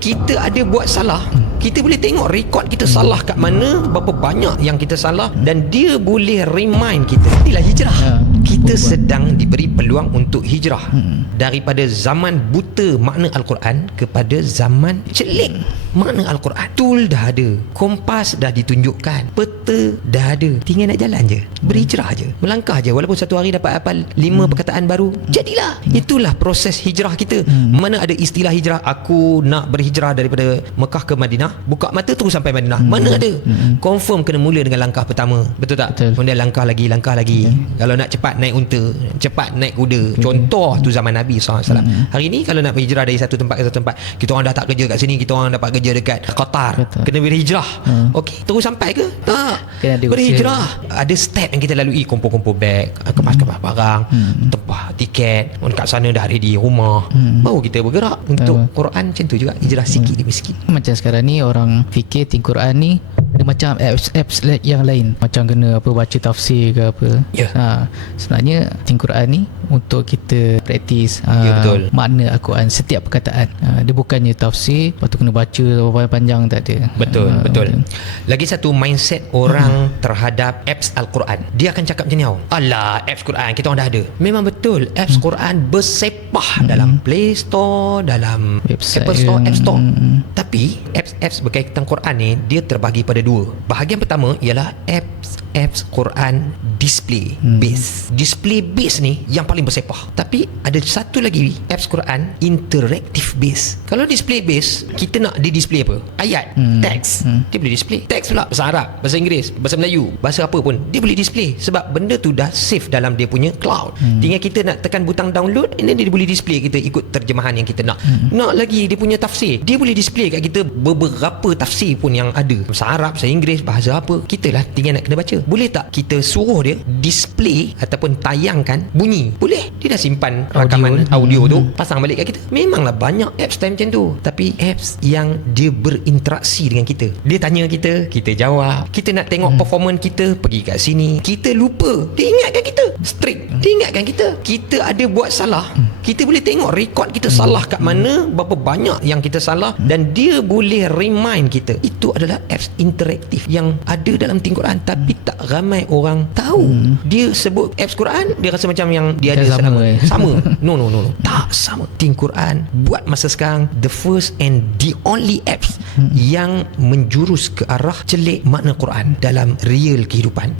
Kita ada buat salah, kita boleh tengok rekod kita salah kat mana, berapa banyak yang kita salah, dan dia boleh remind kita. Inilah hijrah. Kita sedang diberi peluang untuk hijrah daripada zaman buta makna Al-Quran kepada zaman celik makna Al-Quran. Tool dah ada, kompas dah ditunjukkan, peta dah ada, tinggal nak jalan je, berhijrah je, melangkah je. Walaupun satu hari dapat hafal 5 perkataan baru, jadilah. Itulah proses hijrah kita. Mana ada istilah hijrah, aku nak berhijrah daripada Mekah ke Madinah, buka mata terus sampai Madinah. Mana ada? Confirm kena mula dengan langkah pertama. Betul tak? Betul. Kemudian langkah lagi. Kalau nak cepat naik unta, cepat naik kuda. Contoh tu zaman Nabi SAW. Hari ni kalau nak berhijrah dari satu tempat ke satu tempat, kita orang dah tak kerja kat sini, kita orang dapat kerja dekat Qatar. Betul. Kena berhijrah. Okey, terus sampai ke? Tak. Kena ada Berhijrah. Ada step yang kita lalui, kumpul-kumpul beg, kemas-kemas barang, tempah tiket, kat sana dah ready rumah. Baru kita bergerak untuk Quran. Macam tu juga hijrah sikit demi sikit. Macam sekarang ni orang fikir Think Quran ni ada macam apps yang lain, macam kena baca tafsir ke apa. Sebenarnya Think Quran ni untuk kita praktis betul. makna Al-Quran, setiap perkataan. Dia bukannya tafsir lepas tu kena baca panjang, tak ada. Betul. Lagi satu mindset orang terhadap apps Al-Quran, dia akan cakap macam ni, alah apps Quran kita orang dah ada. Memang betul, apps Quran bersepah dalam Play Store, dalam website, Apple Store, App Store. Tapi apps berkaitan Quran ni, dia terbahagi pada dua. Bahagian pertama ialah apps Quran display base. Display base ni yang paling bersepah. Tapi ada satu lagi apps Quran interactive base. Kalau display base, kita nak dia display apa? Ayat, teks. Dia boleh display teks pula, bahasa Arab, bahasa Inggeris, bahasa Melayu, bahasa apa pun dia boleh display, sebab benda tu dah save dalam dia punya cloud. Tinggal kita nak tekan butang download, and then dia boleh display kita ikut terjemahan yang kita nak. Nak lagi dia punya tafsir, dia boleh display kat kita beberapa tafsir pun yang ada, bahasa Arab, bahasa Inggeris, bahasa apa, kita lah tinggal nak kena baca. Boleh tak kita suruh dia display ataupun tayangkan bunyi? Boleh. Dia dah simpan rakaman audio tu, pasang balik kat kita. Memanglah banyak apps time macam tu. Tapi apps yang dia berinteraksi dengan kita, dia tanya kita, kita jawab. Kita nak tengok performance kita, pergi kat sini, kita lupa, dia ingatkan kita. Strict, dia ingatkan kita. Kita ada buat salah, kita boleh tengok rekod kita salah kat mana, berapa banyak yang kita salah, dan dia boleh remind kita. Itu adalah apps interaktif yang ada dalam Think Quran, tapi tak ramai orang tahu. Dia sebut apps Quran, dia rasa macam yang dia ada sama. No. Tak sama. Think Quran buat masa sekarang the first and the only apps yang menjurus ke arah celik makna Quran dalam real kehidupan.